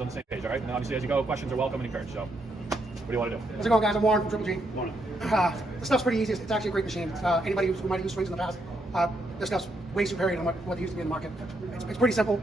on the same page, all right? And obviously, as you go, questions are welcome and encouraged. So, what do you want to do? How's it going, guys? I'm Warren from Triple G. Morning. The stuff's pretty easy. It's actually a great machine. Anybody who might have used swings in the past, this stuff's way superior to what used to be in the market. It's pretty simple.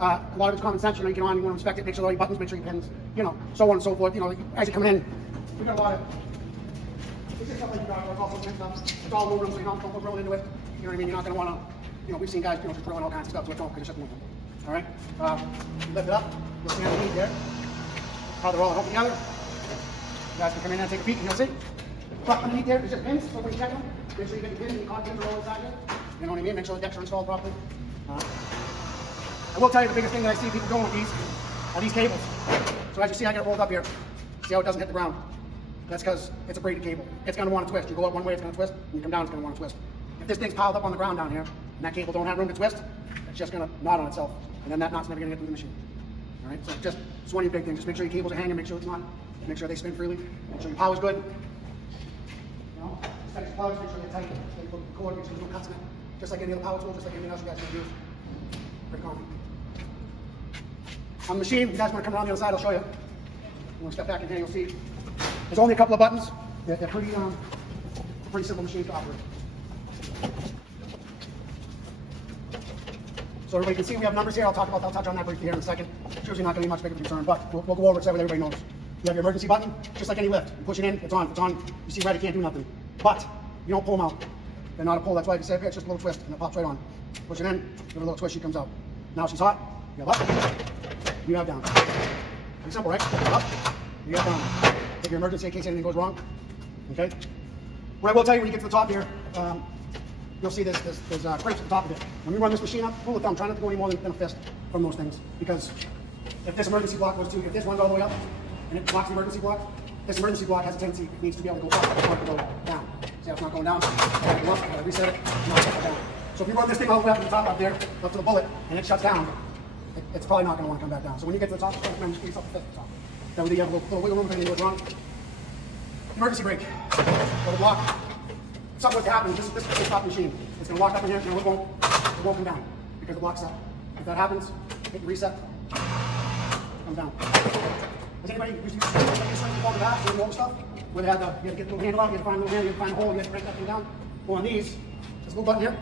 A lot of it's common sense. You know, you get on, you want to inspect it, make sure all your buttons, make sure your pins, you know, so on and so forth. You know, as you come in, we've got a lot of. It's just stuff like you got. It's all aluminum, so you don't go drilling into it. You know what I mean? You're not going to want to. You know, we've seen guys, you know, just drilling all kinds of stuff to it, because it's just aluminum. All right. Lift it up. You'll see underneath there how they're all hooked together. You guys can come in and take a peek, and you'll see. But underneath there, there's just pins. So when you check them, make sure you get the pins and the cotton pins are all inside there. You know what I mean? Make sure the decks are installed properly. I will tell you the biggest thing that I see people doing with these are these cables. So as you see, I got it rolled up here. See how it doesn't hit the ground? That's because it's a braided cable. It's going to want to twist. You go up one way, it's going to twist. When you come down, it's going to want to twist. If this thing's piled up on the ground down here, and that cable don't have room to twist, it's just going to knot on itself. And then that knot's never going to get through the machine. All right? So it's one of your big things. Just make sure your cables are hanging, make sure it's not. Make sure they spin freely. Make sure your power's good. You know, tight your plugs, make sure they're tight. Make sure the cord, make sure there's no cuts in it. Just like any other power tool, just like anything else you guys can use. Pretty common. On the machine, you guys want to come around the other side, I'll show you. You want to step back in here, you'll see. There's only a couple of buttons. They're pretty simple machines to operate. So everybody can see we have numbers here. I'll touch on that briefly here in a second. It's usually not going to be much big of a concern, but we'll go over it so everybody knows. You have your emergency button, just like any lift. You push it in, it's on. If it's on, you see red, it can't do nothing. But you don't pull them out. They're not a pull. That's why if you say, okay, it's just a little twist, and it pops right on. Push it in, give it a little twist, she comes out. Now she's hot. You have up, you have down. Pretty simple, right? You have up, you have down. Take your emergency in case anything goes wrong. Okay? What I will tell you when you get to the top here, you'll see there's crimps at the top of it. When you run this machine up, pull it down. Try not to go any more than a fist from those things. Because if this emergency block goes to, if this runs all the way up and it blocks the emergency block, this emergency block has a tendency, it needs to be able to go up, it's not to go down. See how it's not going down? Go up, reset it, not down. So if you run this thing all the way up to the top up there, up to the bullet, and it shuts down, it's probably not going to want to come back down. So when you get to the top, just remember to squeeze up the fist at the top. That way you have a little wiggle room if anything goes wrong. Emergency brake. Go to block. If something was to happen, this is a stop machine. It's going to lock up in here, and it won't come down because it blocks up. If that happens, hit reset, comes down. Has anybody used to use swings before the bath, doing old stuff? Where they had you had to get the little handle out, you had to find a little handle, you had to find a hole, you had to break that thing down. Well, on these, there's a little button here,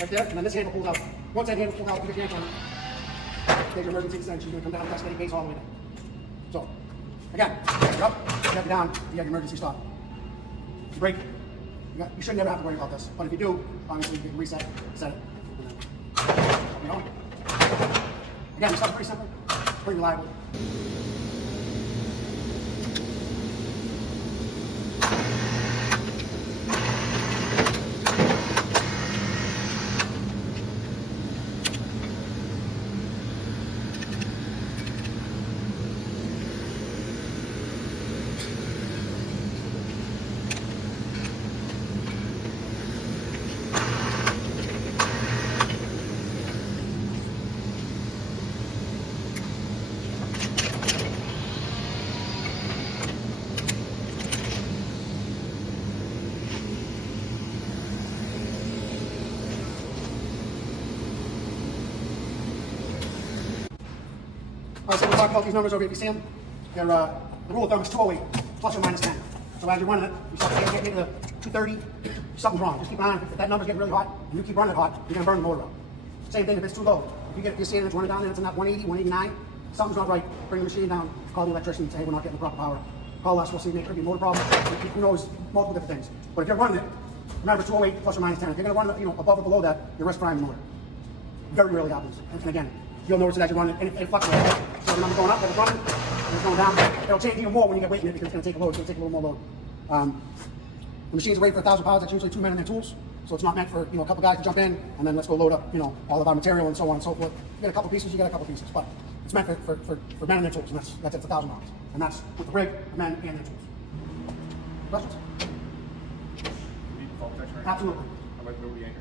right there, and then this handle pulls out. Once that handle pulls out, you get your hand on it. Take your emergency extension, you're going to come down, press steady base all the way down. So, again, you're up, you have it down, you have your emergency stop. You break, you should never have to worry about this, but if you do, obviously you can reset, set it. You know? Again, this stuff's pretty simple, pretty reliable. All right, so we'll talk about these numbers over here. If you see them, they're, the rule of thumb is 208 plus or minus 10. So as you're running it, you start getting to 230, something's wrong. Just keep an eye on it. If that number's getting really hot and you keep running it hot, you're going to burn the motor up. Same thing if it's too low. If you're seeing it's running down there, it's in that 180, 189, something's not right. Bring the machine down, call the electrician and say, hey, we're not getting the proper power. Call us, we'll see, maybe a motor problem. Who knows, multiple different things. But if you're running it, remember 208 plus or minus 10. If you're going to run it, above or below that, you're risk frying the motor. Very rarely happens. And again, you'll notice it as you run it, and it fluctuates. So the number's going up, it's running, and it's going down. It'll change even more when you get weight in it because it's going to take a load. It's going to take a little more load. The machine's rated for 1,000 pounds. That's usually 2 men and their tools. So it's not meant for a couple guys to jump in and then let's go load up all of our material and so on and so forth. You get a couple pieces, you get a couple pieces, but it's meant for men and their tools, and that's it. It's 1,000 pounds, and that's with the rig, the men, and their tools. Questions? Absolutely. Where would we anchor?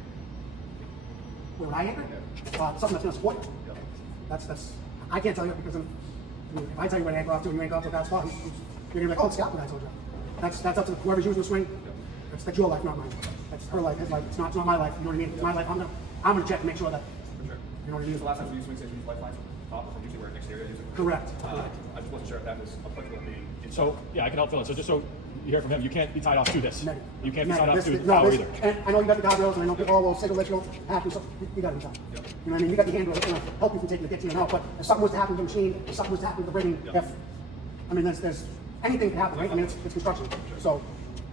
Where would I anchor? Something that's going to support you. That's. I can't tell you because if I tell you where to anchor off to, and you anchor off to that spot, you're going to be like, oh, it's the opposite I told you. That's up to whoever's using the swing. That's your life, not mine. That's her life, his life. It's not my life. You know what I mean? It's my life. I'm gonna check to make sure that. For sure. You know what I mean? The last time we used swing station, we used lifelines. top from usually where an exterior user. Correct. I just wasn't sure if that was applicable in. So yeah, I can help fill it. So just so you hear from him, you can't be tied off to this. Negative. You can't be tied off to the No, tower either. and I know you got the guardrails, and I know people will signal that you don't have to, so you got it inside. Yep. You know what I mean? You got the handrails, it's gonna help you from taking the ditch in and out, but if something was to happen to the machine, if something was to happen to the rigging, Yep. I mean, there's anything can happen, right? I mean, it's construction. So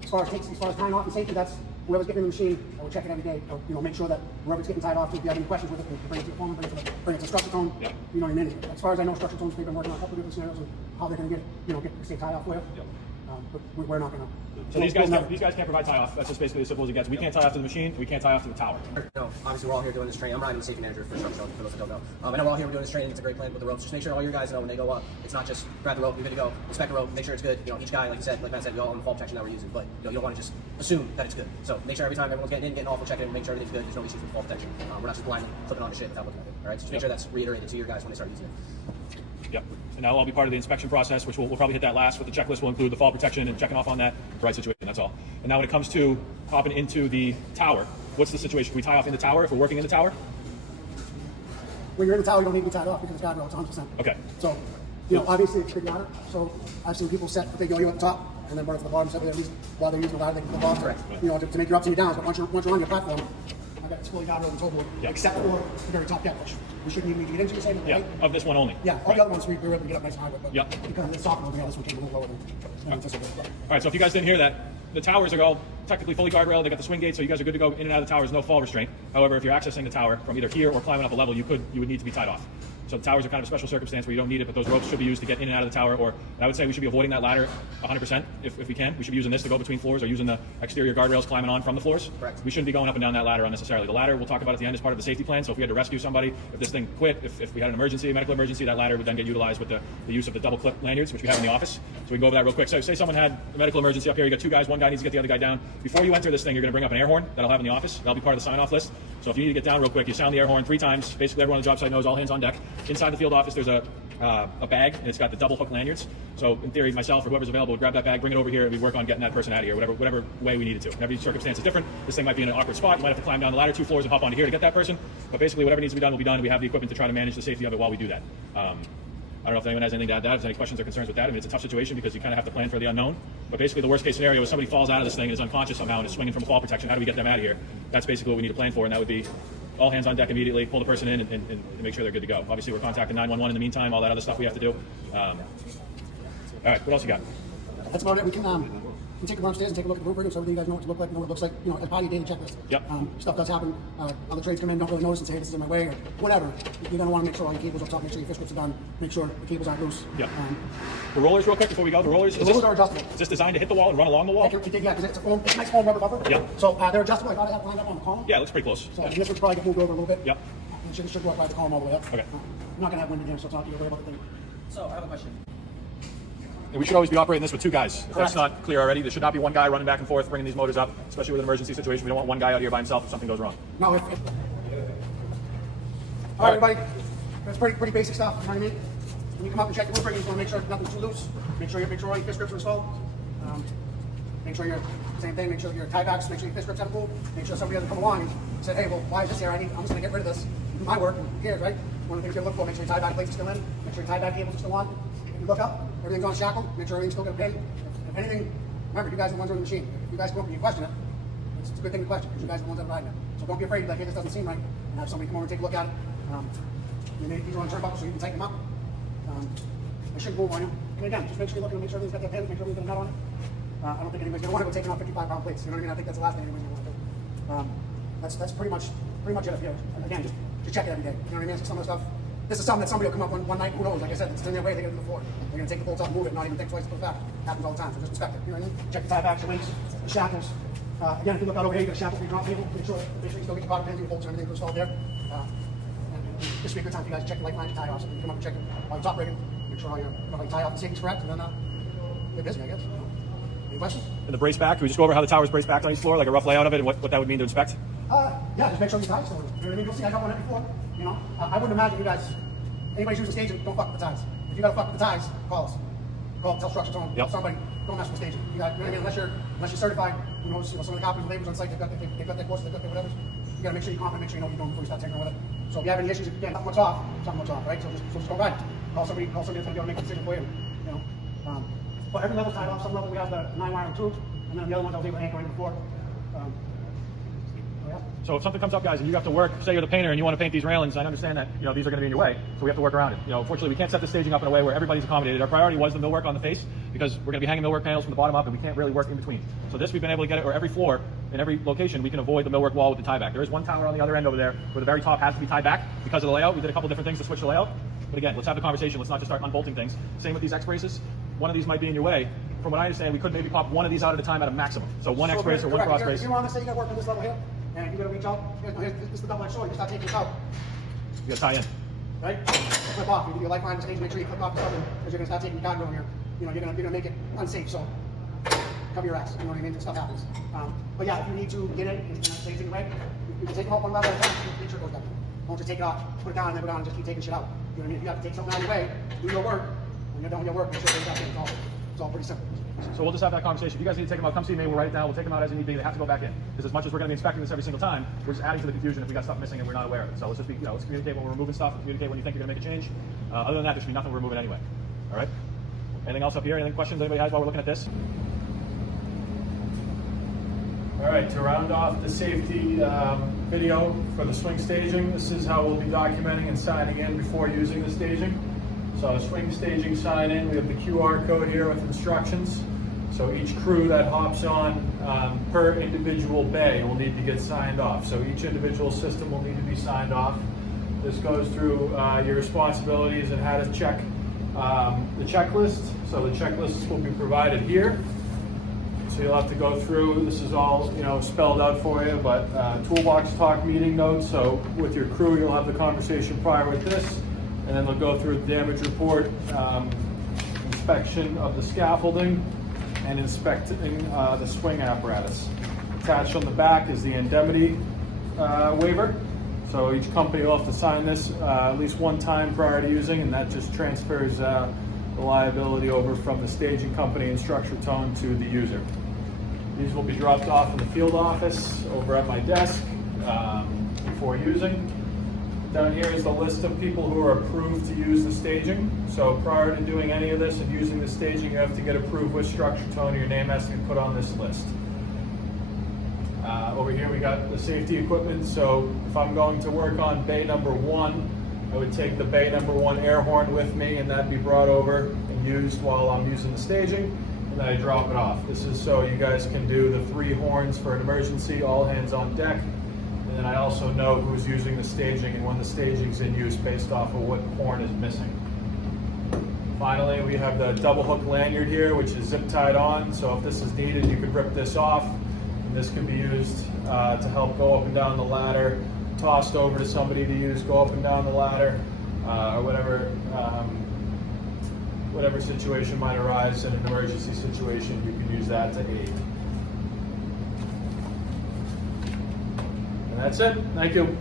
as far as tying off and safety, that's whoever's getting in the machine, I would check it every day. You know, make sure that whoever's getting tied off, if you have any questions with it, you bring it to the phone, bring it to structure tone. Yep. You know what I mean? As far as I know, structure tones, they've been working on a couple of different scenarios and how they're gonna get the safe tie off for you. Yep. But we're not gonna. So these guys can't provide tie off. That's just basically as simple as it gets. We can't tie off to the machine. We can't tie off to the tower. No, obviously we're all here doing this training. I'm not even the safety manager for structure, for those that don't know. I know we're all here, we're doing this training. It's a great plan with the ropes. Just make sure all your guys know when they go up, it's not just grab the rope, you're good to go. Inspect the rope, make sure it's good. You know, each guy, like Matt said, we all on the fall protection that we're using, but you don't want to just assume that it's good. So make sure every time everyone's getting off, we're checking, make sure everything's good. There's no issues with fall protection. We're not just blindly flipping on the shit without looking at it. All right, so just make sure that's reiterated to your guys when they start using it. Yep. And that'll all be part of the inspection process, which we'll probably hit that last, but the checklist will include the fall protection and checking off on that. The right situation, that's all. And now when it comes to hopping into the tower, what's the situation? Can we tie off in the tower if we're working in the tower? When you're in the tower, you don't need to be tied off because it's guardrail, it's 100%. Okay. So, you know, obviously it's a big ladder. So I've seen people set, they go you at the top and then run it to the bottom. So while they're using the ladder, they can put the bottom, Correct. you know, to make your ups and your downs. But once you're on your platform, I've got this fully guardrail and toe board, Yeah. except for the very top deck, which we shouldn't even need to get into. Saying, Yeah. right? Of this one only. Yeah, all Right. the other ones we were able to get up nice and high with, but Yeah. because it's soft, this one came a little lower than anticipated. All right, so if you guys didn't hear that, the towers are all technically fully guardrail. They got the swing gate, so you guys are good to go in and out of the towers, no fall restraint. However, if you're accessing the tower from either here or climbing up a level, you would need to be tied off. So the towers are kind of a special circumstance where you don't need it, but those ropes should be used to get in and out of the tower. Or I would say we should be avoiding that ladder 100% if we can. We should be using this to go between floors or using the exterior guardrails climbing on from the floors. Correct. We shouldn't be going up and down that ladder unnecessarily. The ladder we'll talk about at the end as part of the safety plan. So if we had to rescue somebody, if this thing quit, if we had an emergency, medical emergency, that ladder would then get utilized with the use of the double clip lanyards, which we have in the office. So we can go over that real quick. So say someone had a medical emergency up here, you got two guys, one guy needs to get the other guy down. Before you enter this thing, you're going to bring up an air horn that I'll have in the office. That'll be part of the sign-off list. So if you need to get down real quick, you sound the air horn 3 times. Basically everyone on the job site knows all hands on deck. Inside the field office, there's a bag, and it's got the double hook lanyards. So in theory, myself or whoever's available would grab that bag, bring it over here, and we work on getting that person out of here, whatever way we need it to. And every circumstance is different. This thing might be in an awkward spot. You might have to climb down the ladder 2 floors and hop onto here to get that person. But basically, whatever needs to be done will be done. We have the equipment to try to manage the safety of it while we do that. I don't know if anyone has anything to add to that. If there's any questions or concerns with that. I mean, it's a tough situation because you kind of have to plan for the unknown. But basically, the worst case scenario is somebody falls out of this thing and is unconscious somehow and is swinging from fall protection. How do we get them out of here? That's basically what we need to plan for, and that would be all hands on deck immediately, pull the person in and make sure they're good to go. Obviously, we're contacting 911 in the meantime, all that other stuff we have to do. All right, what else you got? That's about it. We can take them downstairs and take a look at the roof rigging so you guys know what to look like, know what it looks like, you know, as part of your daily checklist. Yep. Stuff does happen. Other trades come in, don't really notice and say, hey, this is in my way or whatever. You're going to want to make sure all your cables are up top, make sure your fish grips are done, make sure the cables aren't loose. Yep. The rollers, real quick, before we go. The rollers, The rollers are adjustable. is this designed to hit the wall and run along the wall? Yeah, because it's a nice foam rubber buffer. Yep. So they're adjustable. I got to have it lined up on the column. Yeah, it looks pretty close. So this would probably get moved over a little bit. Yep. It should go up by the column all the way up. Okay. I'm not going to have wind in here, so it's not going to worry about the thing. So I have a question. And we should always be operating this with 2 guys. If that's Correct. not clear already, there should not be one guy running back and forth, bringing these motors up, especially with an emergency situation. We don't want one guy out here by himself if something goes wrong. No, all right, everybody. That's pretty basic stuff. You know what I mean? When you come up and check your roof rigging, you want to make sure nothing's too loose. Make sure all your fish grips are installed. Make sure same thing. Make sure your tie backs. Make sure your fish grips have pulled. Make sure somebody doesn't come along and said, hey, well, why is this here? I'm just going to get rid of this. Do my work. And who cares, right? One of the things you look for. Make sure your tie back plates are still in. Make sure your tie back cables are still on. If you look up, everything's on shackle. Make sure everything's still going to pin. If anything, remember, you guys are the ones running the machine. If you guys come up and you question it, it's a good thing to question because you guys are the ones that are riding it. So don't be afraid to be like, hey, this doesn't seem right, and have somebody come over and take a look at it. These are on turnbuckles, so you can tighten them up. They shouldn't move on you. And again, just make sure you're looking to make sure everything's got their pins, make sure everything's got a nut on it. I don't think anybody's going to want to go taking off 55-pound plates. You know what I mean? I think that's the last thing anybody's going to want to do. That's pretty much it. You know, again, just check it every day. You know what I mean? Some of the stuff. This is something that somebody will come up one night. Who knows? Like I said, it's in their way. They get it to the floor. They're going to take the bolts out and move it, not even think twice to put it back. Happens all the time. So just inspect it. You know what I mean? Check the tie backs, your links, the shackles. Again, if you look out over here, you got a shackle for your drop cable. Make sure you still get your bottom pins and your bolts and everything installed there. This would be a good time for you guys to check the light lines, your tie offs. So you come up and check it while you're top rigging. Make sure all your tie off and safety's correct, and then get busy, I guess. Any questions? And the brace back, can we just go over how the tower's braced back on each floor, like a rough layout of it, and what that would mean to inspect? Yeah, just make sure your ties still. You know what I mean? You'll see, I got one in before. You know, I wouldn't imagine you guys. Anybody's using staging, don't fuck with the ties. If you gotta fuck with the ties, call us. Tell structure tone. Yep. Somebody, don't mess with staging. You know what I mean? Unless you're certified. You know, some of the coppers and laborers on site, they've got their courses, they've got their whatever. You gotta make sure you're confident, make sure you know what you're doing before you start tinkering with it. So if you have any issues, again, something looks off, right? So just go right. Call somebody that's going to be able to make a decision for you. You know, but every level's tied off. Some level we have the 9-wire and 2, and then the other ones I was able to anchor in before. So if something comes up, guys, and you have to work, say you're the painter and you want to paint these railings, I understand that, you know, these are going to be in your way, so we have to work around it. You know, unfortunately, we can't set the staging up in a way where everybody's accommodated. Our priority was the millwork on the face, because we're going to be hanging millwork panels from the bottom up, and we can't really work in between. So this, we've been able to get it, or every floor, in every location, we can avoid the millwork wall with the tie back. There is one tower on the other end over there where the very top has to be tied back because of the layout. We did a couple different things to switch the layout. But again, let's have the conversation. Let's not just start unbolting things. Same with these X braces. One of these might be in your way. From what I understand, we could maybe pop one of these out at a time at a maximum. So one X brace or one cross brace. If you want to say you got to work on this level here, and you're going to reach out, this is the double-edged sword. You start taking this out. You got to tie in. Right? Flip off. You do your lifeline on the stage, make sure you flip off something, because you're going to start taking your guard here. You know, you're going to make it unsafe. So cover your ass. You know what I mean? Stuff happens. But yeah, if you need to get in and stage it away, you can take them out one level at a time. Make sure it goes down. Don't just take it off, put it down, and then go down and just keep taking shit out. You know what I mean? If you have to take something out of your way, do your work. When you're done with your work, make sure it goes down. It's all pretty simple. So we'll just have that conversation. If you guys need to take them out, come see me. We'll write it down. We'll take them out as you need be. They have to go back in. Because as much as we're going to be inspecting this every single time, we're just adding to the confusion if we got stuff missing and we're not aware of it. So let's just be, let's communicate when we're removing stuff and communicate when you think you're going to make a change. Other than that, there should be nothing we're removing anyway. All right? Anything else up here? Anything questions anybody has while we're looking at this? All right, to round off the safety video for the swing staging, this is how we'll be documenting and signing in before using the staging. So swing staging sign in, we have the QR code here with instructions. So each crew that hops on per individual bay will need to get signed off. So each individual system will need to be signed off. This goes through your responsibilities and how to check the checklist. So the checklists will be provided here. So you'll have to go through, this is all spelled out for you, but toolbox talk meeting notes. So with your crew, you'll have the conversation prior with this, and then they'll go through the damage report, inspection of the scaffolding, and inspecting the swing apparatus. Attached on the back is the indemnity waiver. So each company will have to sign this at least one time prior to using, and that just transfers the liability over from the staging company and structure tone to the user. These will be dropped off in the field office over at my desk before using. Down here is the list of people who are approved to use the staging. So prior to doing any of this and using the staging, you have to get approved with structure tone. Your name has to be put on this list. Over here we got the safety equipment. So if I'm going to work on bay number 1, I would take the bay number 1 air horn with me, and that'd be brought over and used while I'm using the staging, and then I drop it off. This is so you guys can do the 3 horns for an emergency, all hands on deck. And then I also know who's using the staging and when the staging's in use based off of what horn is missing. Finally, we have the double hook lanyard here, which is zip tied on. So if this is needed, you could rip this off. And this can be used to help go up and down the ladder, tossed over to somebody to use, go up and down the ladder, or whatever situation might arise in an emergency situation, you can use that to aid. And that's it. Thank you.